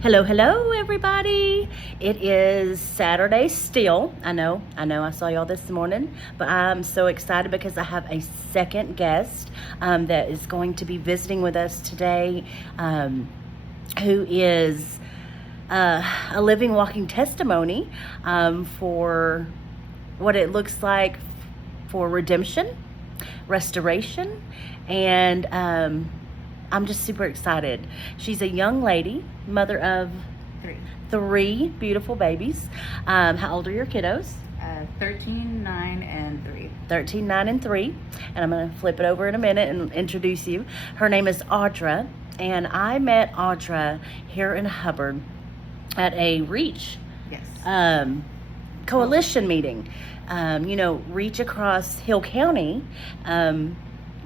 Hello, hello, everybody. It is Saturday still. I know. I saw y'all this morning, but I'm so excited because I have a second guest that is going to be visiting with us today, who is a living, walking testimony for what it looks like for redemption, restoration, and I'm just super excited. She's a young lady, mother of three beautiful babies. How old are your kiddos? 13, 9, and 3. 13, 9, and 3. And I'm going to flip it over in a minute and introduce you. Her name is Audra, and I met Audra here in Hubbard at a REACH coalition meeting. Reach across Hill County.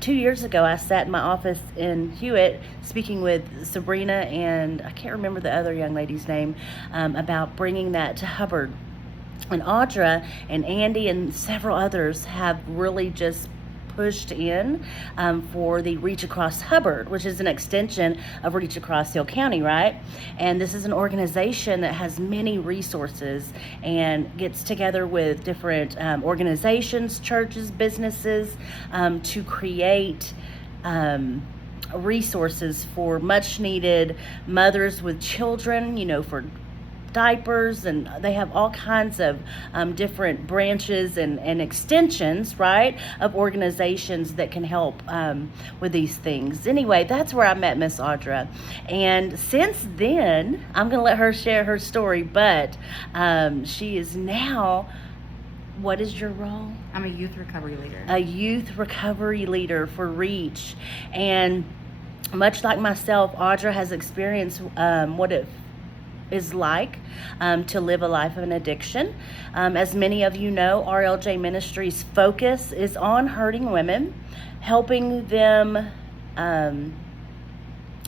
2 years ago, I sat in my office in Hewitt speaking with Sabrina and I can't remember the other young lady's name about bringing that to Hubbard. And Audra and Andy and several others have really just pushed in for the Reach Across Hubbard, which is an extension of Reach Across Hill County, right? And this is an organization that has many resources and gets together with different organizations, churches, businesses to create resources for much needed mothers with children, for diapers, and they have all kinds of different branches and extensions, right, of organizations that can help with these things. Anyway, that's where I met Miss Audra, and since then I'm gonna let her share her story, but she is now, what is your role? I'm a youth recovery leader. A youth recovery leader for REACH, and much like myself, Audra has experienced what it is like to live a life of an addiction. As many of you know, RLJ Ministries' focus is on hurting women, helping them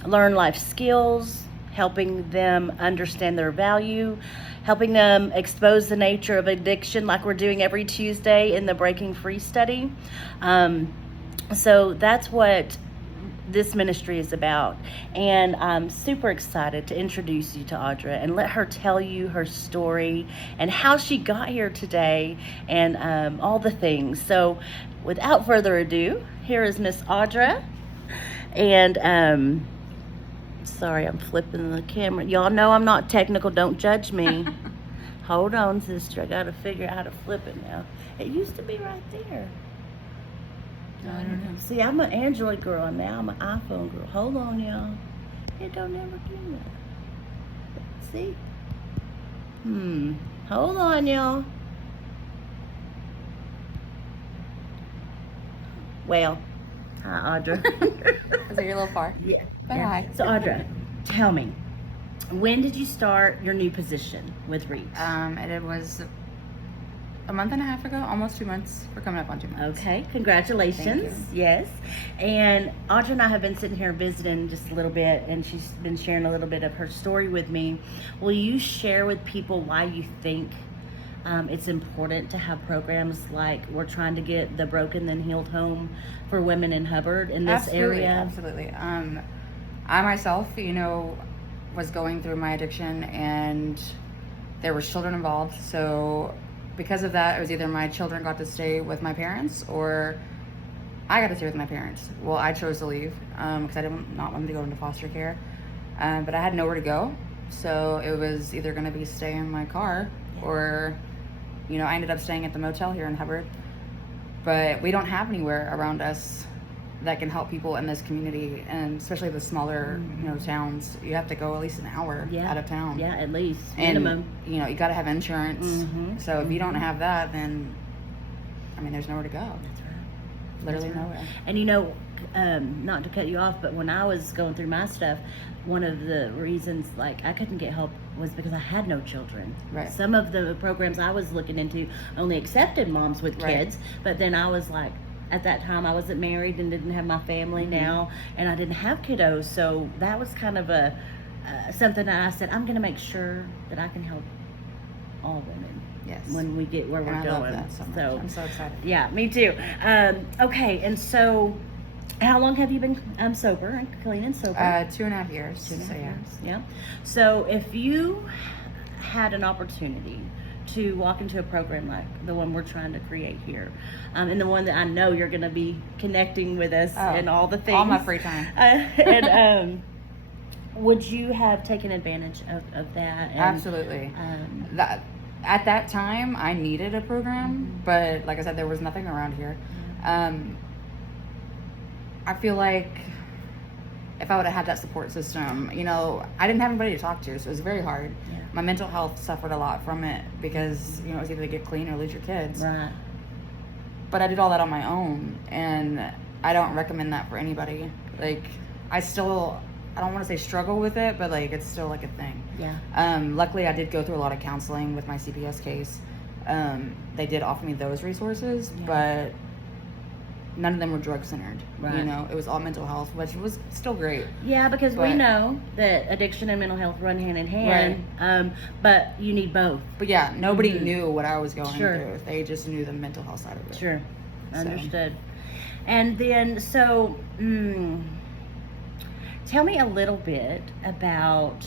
learn life skills, helping them understand their value, helping them expose the nature of addiction like we're doing every Tuesday in the Breaking Free study. So that's what this ministry is about, and I'm super excited to introduce you to Audra and let her tell you her story and how she got here today and all the things. So without further ado, here is Miss Audra, and sorry, I'm flipping the camera. Y'all know I'm not technical, don't judge me. Hold on, sister, I gotta figure out how to flip it now. It used to be right there. I don't know. See, I'm an Android girl now. I'm an iPhone girl. Hold on, y'all. It don't ever do that. See? Hold on, y'all. Well, hi, Audra. Is it your little far? Yeah. But hi. So, Audra, tell me, when did you start your new position with REACH? And it was a month and a half ago, almost 2 months. We're coming up on 2 months. Okay, congratulations. Thank you. Yes. And Audra and I have been sitting here visiting just a little bit, and she's been sharing a little bit of her story with me. Will you share with people why you think it's important to have programs like we're trying to get the Broken Then Healed home for women in Hubbard in this area? Absolutely. I myself, was going through my addiction, and there was children involved, so because of that, it was either my children got to stay with my parents or I got to stay with my parents. Well, I chose to leave because I did not want them to go into foster care, but I had nowhere to go, so it was either going to be stay in my car or, I ended up staying at the motel here in Hubbard, but we don't have anywhere around us that can help people in this community, and especially the smaller, towns. You have to go at least an hour out of town. Yeah, at least minimum. And, you got to have insurance. Mm-hmm. So if you don't have that, then, there's nowhere to go. That's right. Literally That's right. nowhere. And not to cut you off, but when I was going through my stuff, one of the reasons I couldn't get help was because I had no children. Right. Some of the programs I was looking into only accepted moms with kids, but then I was like, at that time I wasn't married and didn't have my family now, and I didn't have kiddos, so that was kind of a something that I said, I'm going to make sure that I can help all women. Yes. When we get where we're I going. love that so much. I'm so excited. Yeah, me too. Okay, and so How long have you been sober and clean and sober? 2.5 years. 2.5 so, years. Yeah. So if you had an opportunity to walk into a program like the one we're trying to create here, and the one that I know you're going to be connecting with us and all the things. All my free time. Would you have taken advantage of that? And, Absolutely. At that time, I needed a program, but like I said, there was nothing around here. I feel like if I would have had that support system, I didn't have anybody to talk to, so it was very hard. Yeah. My mental health suffered a lot from it because, it was either to get clean or lose your kids. Right. But I did all that on my own, and I don't recommend that for anybody. Like, I don't want to say struggle with it, but like it's still like a thing. Yeah. Luckily, I did go through a lot of counseling with my CPS case. They did offer me those resources, but none of them were drug centered. Right. It was all mental health, which was still great. Yeah, because we know that addiction and mental health run hand in hand. Right. But you need both. But yeah, nobody knew what I was going through. They just knew the mental health side of it. Sure. Understood. And then, so, tell me a little bit about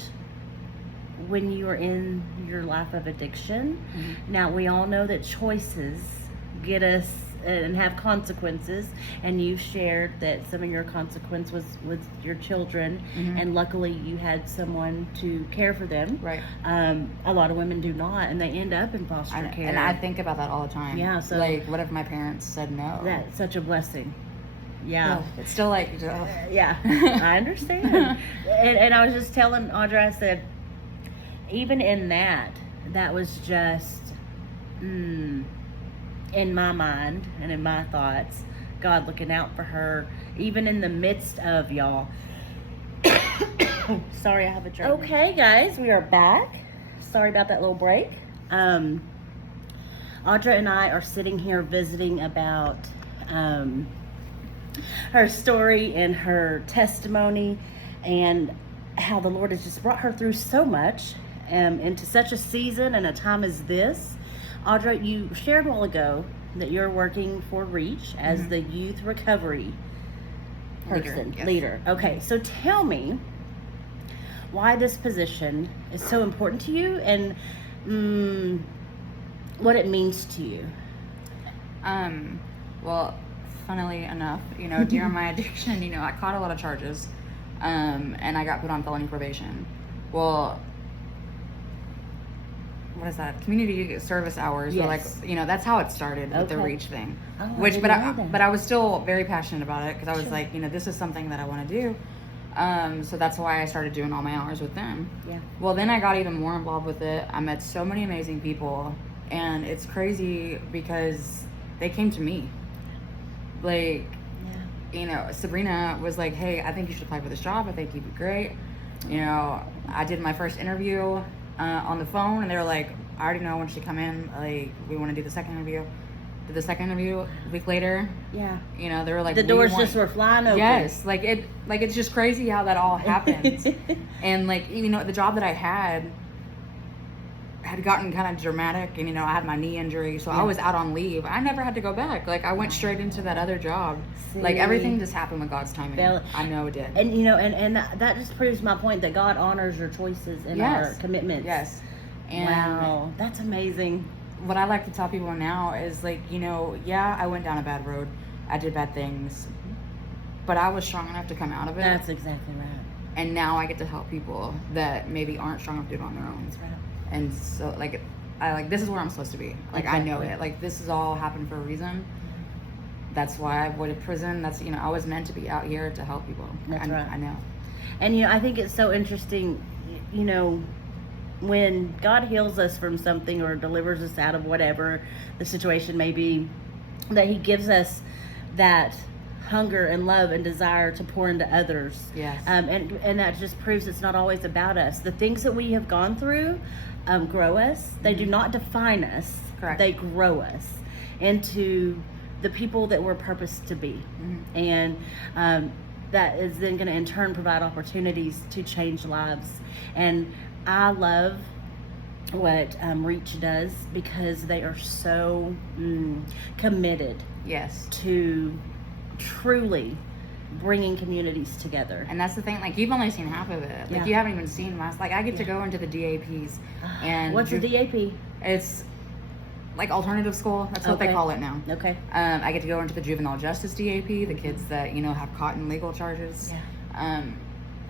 when you were in your life of addiction. Now, we all know that choices get us and have consequences, and you shared that some of your consequence was with your children, and luckily you had someone to care for them. Right. A lot of women do not, and they end up in foster care. And I think about that all the time. Yeah. So, like, what if my parents said no? That's such a blessing. Yeah. It's still like, yeah, I understand. and I was just telling Audra, I said, even in that was just, in my mind and in my thoughts, God looking out for her, even in the midst of y'all. Sorry, I have a drink. Okay, guys, we are back. Sorry about that little break. Audra and I are sitting here visiting about her story and her testimony, and how the Lord has just brought her through so much into such a season and a time as this. Audra, you shared a while ago that you're working for Reach as the youth recovery leader. Okay, so tell me why this position is so important to you, and what it means to you. Well, funnily enough, during my addiction, I caught a lot of charges, and I got put on felony probation. Well, what is that? Community service hours. Yes. Were that's how it started with the Reach thing. Oh, but I was still very passionate about it, because I was like, this is something that I want to do. So that's why I started doing all my hours with them. Yeah. Well, then I got even more involved with it. I met so many amazing people, and it's crazy because they came to me. Like, Sabrina was like, hey, I think you should apply for this job. I think you'd be great. I did my first interview on the phone, and they were like, I already know when she come in, like, we want to do the second interview. Did the second interview a week later. Yeah. They were like, the doors just were flying open. Yes. It's just crazy how that all happens. And the job that I had gotten kind of dramatic, and I had my knee injury, so I was out on leave. I never had to go back. I went straight into that other job. See? Everything just happened with God's timing. I know it did. And and that just proves my point that God honors your choices and our commitments. Yes. And wow, that's amazing. What I like to tell people now is I went down a bad road. I did bad things, but I was strong enough to come out of it. That's exactly right. And now I get to help people that maybe aren't strong enough to do it on their own. That's right. And so this is where I'm supposed to be. Exactly. I know it. This has all happened for a reason. That's why I avoided prison. That's I was meant to be out here to help people. That's right. I know. And I think it's so interesting, when God heals us from something or delivers us out of whatever the situation may be, that He gives us that hunger and love and desire to pour into others. Yes. And that just proves it's not always about us. The things that we have gone through grow us. They do not define us. Correct. They grow us into the people that we're purposed to be. And that is then going to in turn provide opportunities to change lives. And I love what Reach does, because they are so committed Yes. to truly bringing communities together. And that's the thing, like, you've only seen half of it. Like, Yeah. you haven't even seen my, like, I get to go into the DAPs. And What's a DAP? It's like alternative school. That's what they Okay. call it now. Okay. I get to go into the juvenile justice DAP, the kids that, you know, have caught in legal charges. Yeah.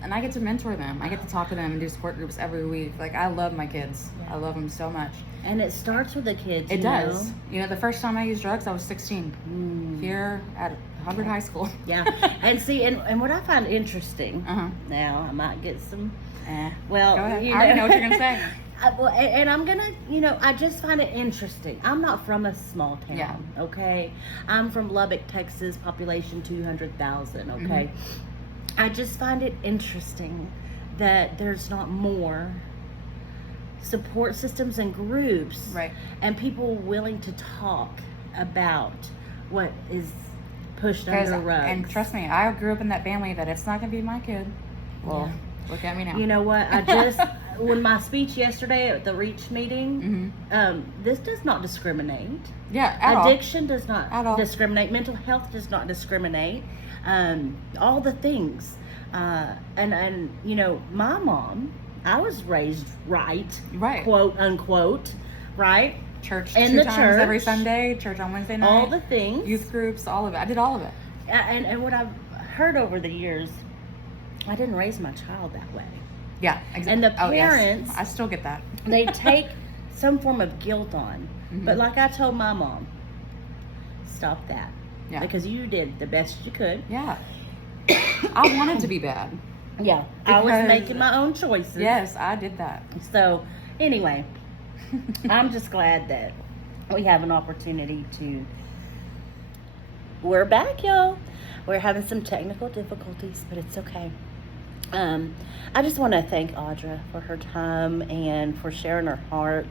And I get to mentor them. I get to talk to them and do support groups every week. Like, I love my kids. Yeah. I love them so much. And it starts with the kids. It you does. know? You know, the first time I used drugs, I was 16 here at Hubbard High School. Yeah. And see, and what I find interesting, Uh-huh. now I might get some, Go ahead. I already know what you're going to say. And I'm gonna, you know, I just find it interesting. I'm not from a small town, Yeah. okay? I'm from Lubbock, Texas, population 200,000, okay? I just find it interesting that there's not more support systems and groups, Right. and people willing to talk about what is pushed Because, under rugs. and trust me, I grew up in that family that it's not going to be my kid. Well, look at me now. You know what? I just, when my speech yesterday at the REACH meeting, this does not discriminate. Yeah, at all. Addiction does not At all. discriminate. Mental health does not discriminate. All the things. And you know, my mom, I was raised right, quote unquote, right? Church In 2 the times church. every Sunday, church on Wednesday night. All the things. Youth groups, all of it. I did all of it. And what I've heard over the years, I didn't raise my child that way. Yeah, exactly. And the Oh, yes. parents, I still get that. they take some form of guilt on. But like I told my mom, stop that. Yeah. Because you did the best you could. Yeah. I wanted to be bad. Yeah. I was Because- making my own choices. Yes, I did that. So, anyway, I'm just glad that we have an opportunity to. We're back, y'all. We're having some technical difficulties, but it's okay. I just want to thank Audra for her time and for sharing her heart.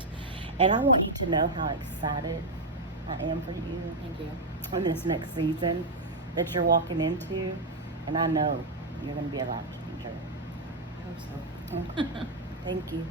And I want you to know how excited I am for you. Thank you. On this next season that you're walking into. And I know you're going to be a life changer. I hope so. Thank you.